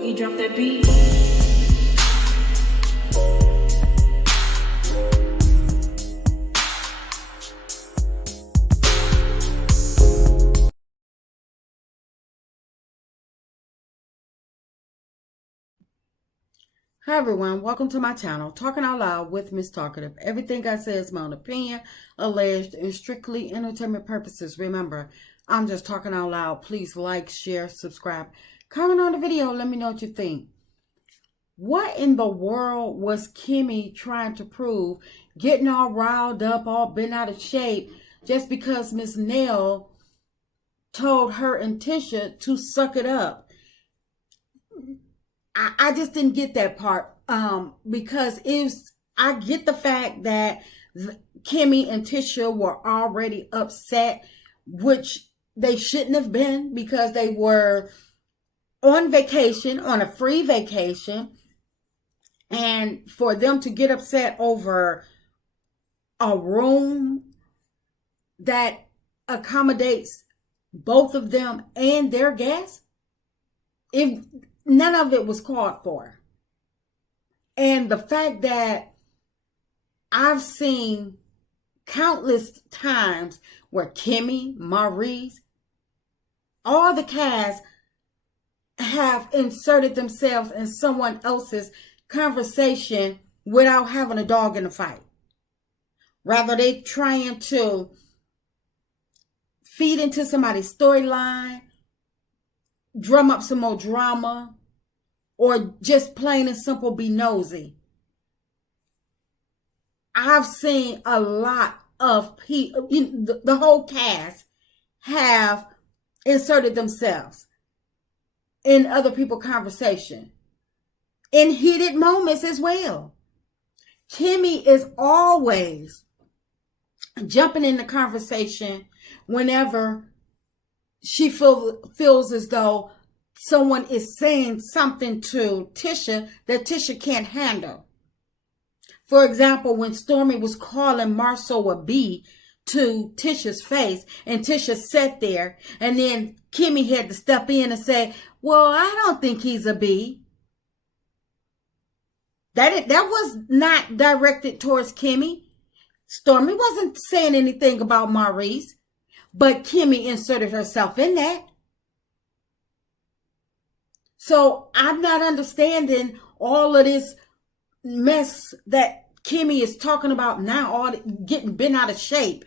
Boogie, drop that beat. Hi everyone, welcome to my channel, Talking Out Loud with Miss Talkative. Everything I say is my own opinion, alleged, and strictly entertainment purposes. Remember, I'm just talking out loud. Please like, share, subscribe, comment on the video. Let me know what you think. What in the world was Kimmie trying to prove, getting all riled up, all bent out of shape, just because Miss Nell told her and Tisha to suck it up? I just didn't get that part because I get the fact that Kimmie and Tisha were already upset, which they shouldn't have been because they were on vacation, on a free vacation, and for them to get upset over a room that accommodates both of them and their guests, if none of it was called for. And the fact that I've seen countless times where Kimmie, Maurice, all the cast have inserted themselves in someone else's conversation without having a dog in the fight. Rather, they trying to feed into somebody's storyline, drum up some more drama, or just plain and simple be nosy. I've seen a lot of people, the whole cast have inserted themselves in other people's conversation in heated moments as well. Kimmie is always jumping in the conversation whenever she feels as though someone is saying something to Tisha that Tisha can't handle. For example, when Stormy was calling Marceau a B to Tisha's face, and Tisha sat there, and then Kimmie had to step in and say, well, I don't think he's a B. That was not directed towards Kimmie. Stormy wasn't saying anything about Maurice, but Kimmie inserted herself in that. So I'm not understanding all of this mess that Kimmie is talking about now, all getting bent out of shape.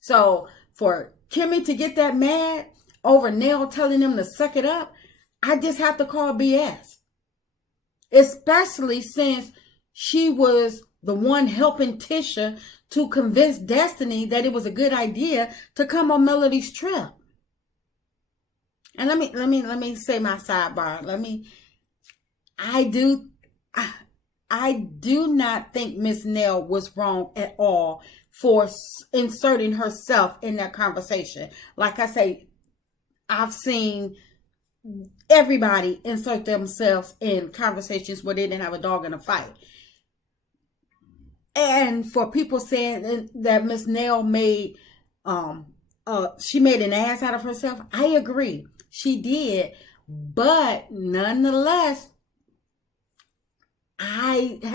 So for Kimmie to get that mad over Nell telling them to suck it up, I just have to call BS. Especially since she was the one helping Tisha to convince Destiny that it was a good idea to come on Melody's trip. And let me say my sidebar. I do not think Miss Nell was wrong at all for inserting herself in that conversation. Like I say, I've seen everybody insert themselves in conversations where they didn't have a dog in a fight. And for people saying that Miss Nell made she made an ass out of herself, I agree. She did. But nonetheless, I just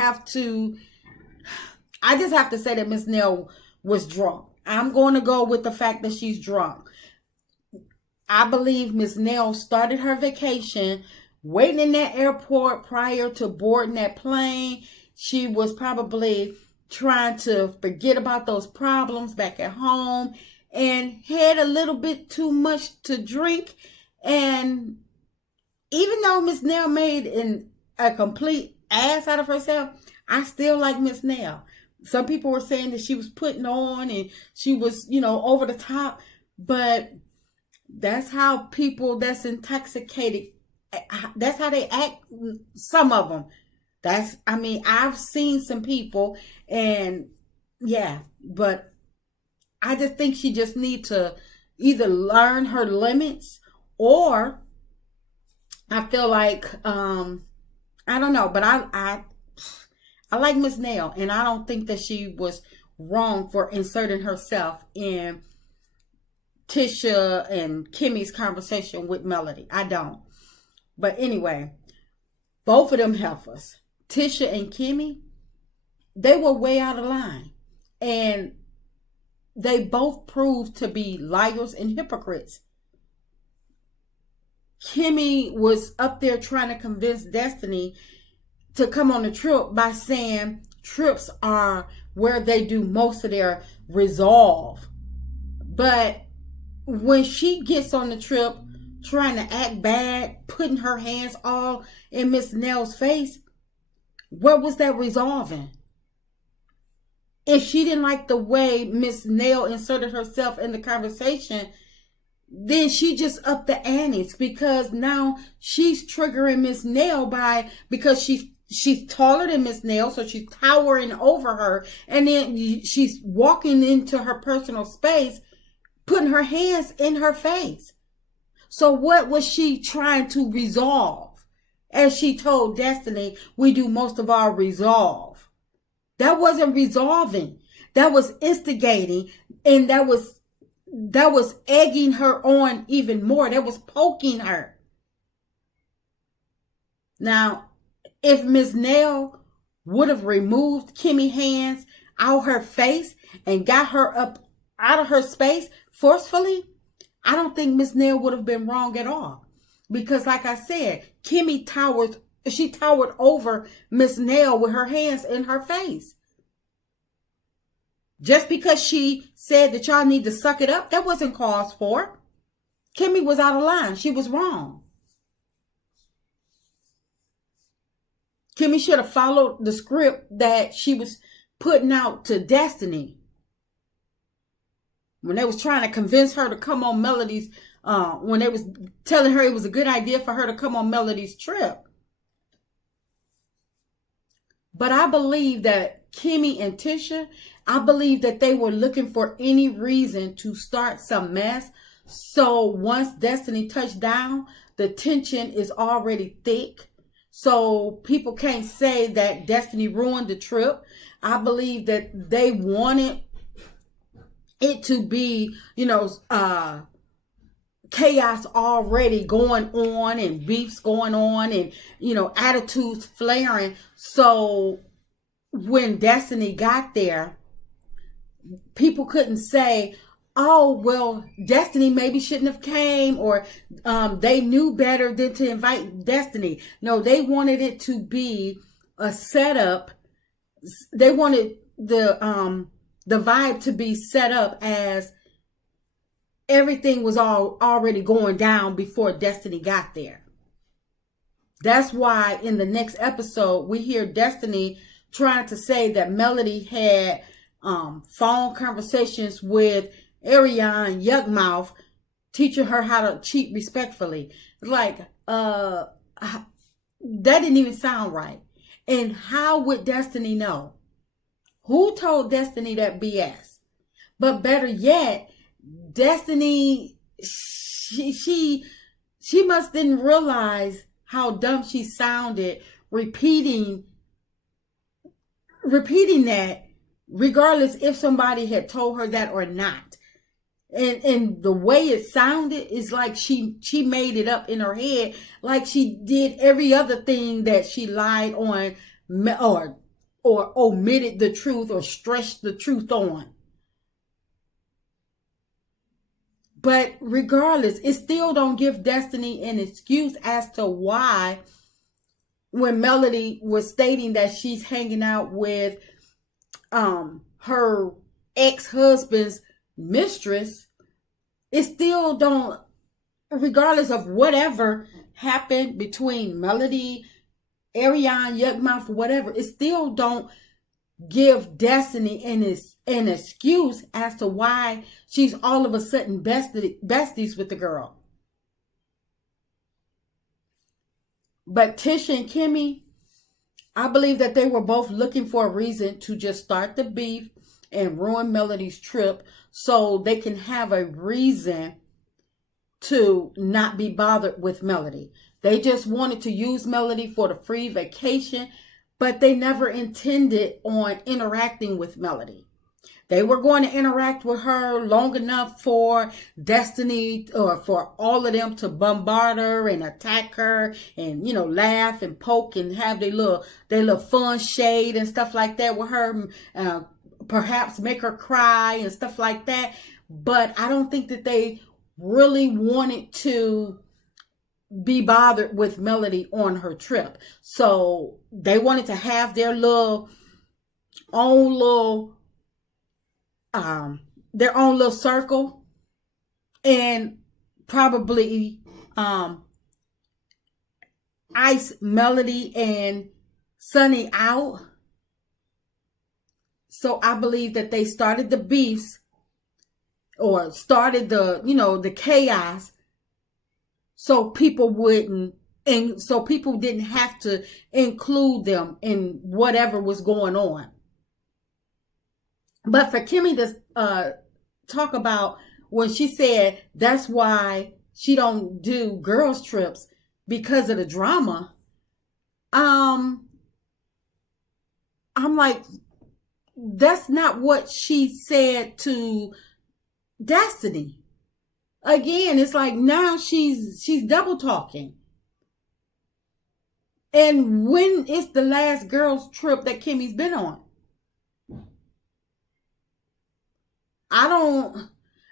have to say that Miss Nell was drunk. I'm going to go with the fact that she's drunk. I believe Miss Nell started her vacation waiting in that airport prior to boarding that plane. She was probably trying to forget about those problems back at home and had a little bit too much to drink. And even though Miss Nell made a complete ass out of herself, I still like Miss Nell. Some people were saying that she was putting on and she was, over the top. But that's how people that's intoxicated, that's how they act, some of them. I've seen some people, and yeah, but I just think she just needs to either learn her limits, or I feel like, I don't know, but I like Miss Nell, and I don't think that she was wrong for inserting herself in Tisha and Kimmie's conversation with Melody. I don't. But anyway, both of them heifers, Tisha and Kimmie, they were way out of line. And they both proved to be liars and hypocrites. Kimmie was up there trying to convince Destiny to come on the trip by saying trips are where they do most of their resolve. But when she gets on the trip trying to act bad, putting her hands all in Miss Nell's face, what was that resolving? If she didn't like the way Miss Nell inserted herself in the conversation, then she just upped the antics, because now she's triggering Miss Nell because she's taller than Miss Nell, so she's towering over her, and then she's walking into her personal space, putting her hands in her face. So what was she trying to resolve? As she told Destiny, we do most of our resolve. That wasn't resolving. That was instigating, and that was egging her on even more. That was poking her. Now, if Miss Nell would have removed Kimmie's hands out her face and got her up out of her space forcefully, I don't think Miss Nell would have been wrong at all. Because like I said, Kimmie towered over Miss Nell with her hands in her face. Just because she said that y'all need to suck it up, that wasn't cause for. Kimmie was out of line. She was wrong. Kimmie should have followed the script that she was putting out to Destiny. When they was trying to convince her to come on Melody's, when they was telling her it was a good idea for her to come on Melody's trip. But I believe that Kimmie and Tisha, I believe that they were looking for any reason to start some mess. So once Destiny touched down, the tension is already thick. So people can't say that Destiny ruined the trip. I believe that they wanted it to be, chaos already going on and beefs going on and, attitudes flaring. So when Destiny got there, people couldn't say, oh, well, Destiny maybe shouldn't have came, or they knew better than to invite Destiny. No, they wanted it to be a setup. They wanted the vibe to be set up as everything was already going down before Destiny got there. That's why in the next episode, we hear Destiny trying to say that Melody had phone conversations with Ariane Yuckmouth, teaching her how to cheat respectfully. Like, that didn't even sound right. And how would Destiny know? Who told Destiny that BS? But better yet, Destiny, she must didn't realize how dumb she sounded repeating that, regardless if somebody had told her that or not. And the way it sounded is like she made it up in her head, like she did every other thing that she lied on or omitted the truth or stretched the truth on. But regardless, it still don't give Destiny an excuse as to why, when Melody was stating that she's hanging out with her ex-husband's mistress, it still don't, regardless of whatever happened between Melody, Ariane, Yuckmouth, whatever, it still don't give Destiny an excuse as to why she's all of a sudden besties with the girl. But Tisha and Kimmie, I believe that they were both looking for a reason to just start the beef and ruin Melody's trip so they can have a reason to not be bothered with Melody. They just wanted to use Melody for the free vacation, but they never intended on interacting with Melody. They were going to interact with her long enough for Destiny or for all of them to bombard her and attack her and, laugh and poke and have their little fun shade and stuff like that with her. Perhaps make her cry and stuff like that. But I don't think that they really wanted to be bothered with Melody on her trip. So they wanted to have their own little circle and probably ice Melody and Sunny out. So I believe that they started the beefs or started the chaos so people didn't have to include them in whatever was going on. But for Kimmie to talk about when she said that's why she don't do girls trips because of the drama, I'm like, that's not what she said to Destiny. Again, it's like now she's double talking. And when is the last girls trip that Kimmie's been on?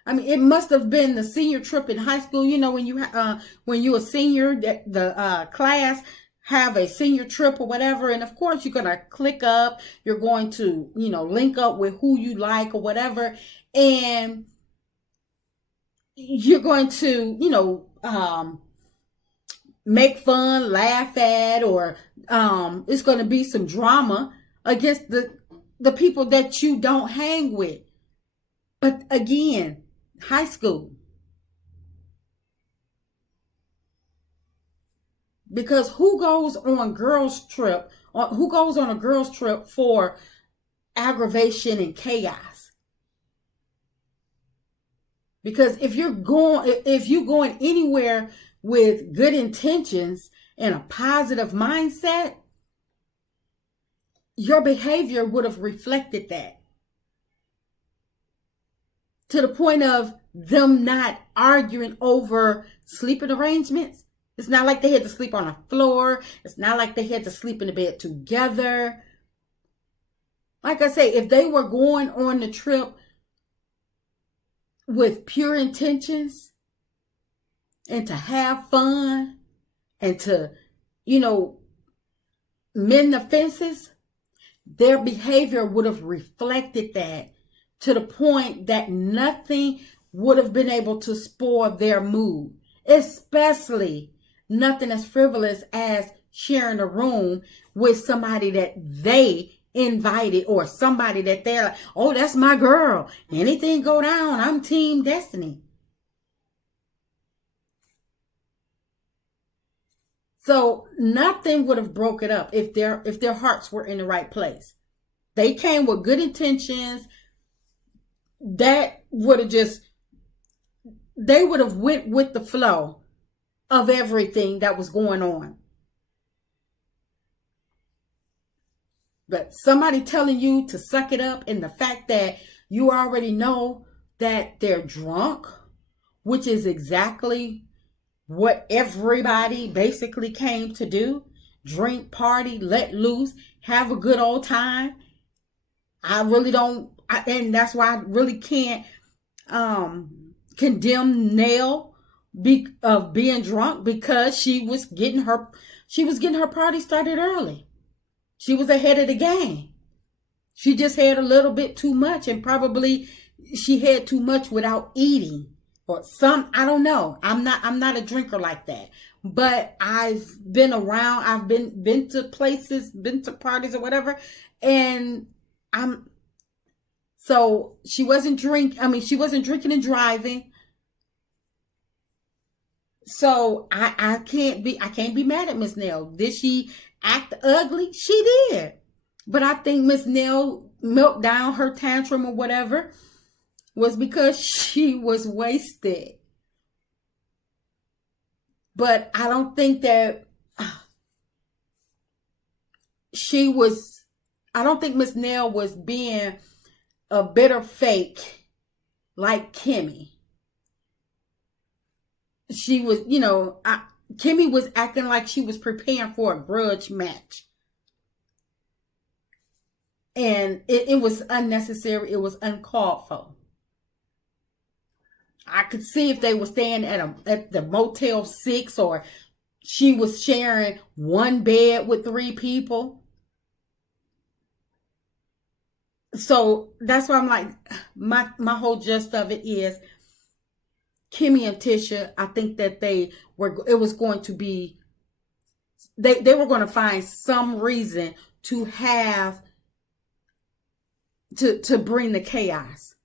It must have been the senior trip in high school. When you're a senior, the class have a senior trip or whatever. And of course, you're going to click up. You're going to, link up with who you like or whatever. And you're going to, make fun, laugh at, or it's going to be some drama against the people that you don't hang with. But again, high school. Because who goes on a girls trip for aggravation and chaos? Because if you're going anywhere with good intentions and a positive mindset, your behavior would have reflected that. To the point of them not arguing over sleeping arrangements. It's not like they had to sleep on a floor. It's not like they had to sleep in the bed together. Like I say, if they were going on the trip with pure intentions and to have fun and to, mend the fences, their behavior would have reflected that to the point that nothing would have been able to spoil their mood, especially nothing as frivolous as sharing a room with somebody that they invited or somebody that they're like, oh, that's my girl. Anything go down, I'm Team Destiny. So nothing would have broke it up if their hearts were in the right place. They came with good intentions. That would have they would have went with the flow of everything that was going on. But somebody telling you to suck it up, and the fact that you already know that they're drunk, which is exactly what everybody basically came to do. Drink, party, let loose, have a good old time. I really don't, and that's why I really can't condemn Nell of being drunk, because she was getting her party started early. She was ahead of the game. She just had a little bit too much, and probably she had too much without eating or I don't know. I'm not a drinker like that, but I've been around. I've been to places, been to parties or whatever, and so she wasn't she wasn't drinking and driving. So I can't be mad at Miss Nell. Did she act ugly? She did. But I think Miss Nell melted down her tantrum or whatever was because she was wasted. But I don't think that I don't think Miss Nell was being a bitter fake like Kimmy. She was, Kimmy was acting like she was preparing for a grudge match. And it was unnecessary. It was uncalled for. I could see if they were staying at the Motel 6, or she was sharing one bed with 3 people. So that's why I'm like, my whole gist of it is Kimmie and Tisha, I think that they were going to find some reason to have to bring the chaos,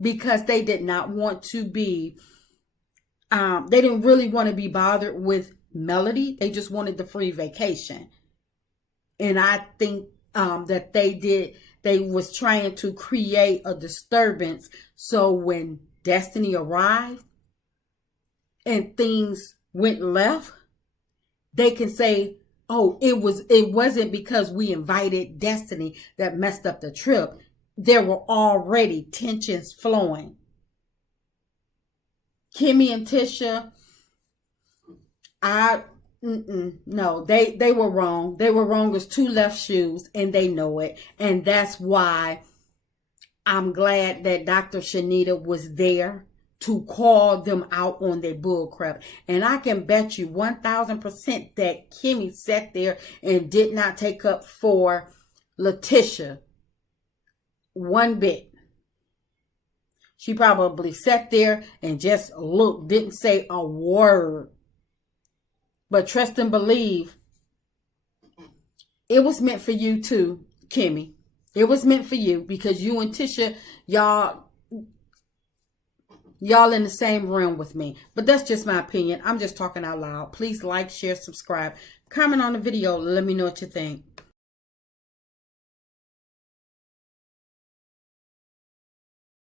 because they did not want to be they didn't really want to be bothered with Melody. They just wanted the free vacation. And I think that they was trying to create a disturbance, so when Destiny arrived and things went left, they can say, oh, it wasn't because we invited Destiny that messed up the trip. There were already tensions flowing. Kimmie and Tisha, no, they were wrong. They were wrong as 2 left shoes, and they know it. And that's why I'm glad that Dr. Shanita was there to call them out on their bullcrap. And I can bet you 1,000% that Kimmie sat there and did not take up for Letitia one bit. She probably sat there and just looked, didn't say a word. But trust and believe, it was meant for you too, Kimmie. It was meant for you, because you and Tisha, y'all in the same realm with me. But that's just my opinion. I'm just talking out loud. Please like, share, subscribe, comment on the video. Let me know what you think.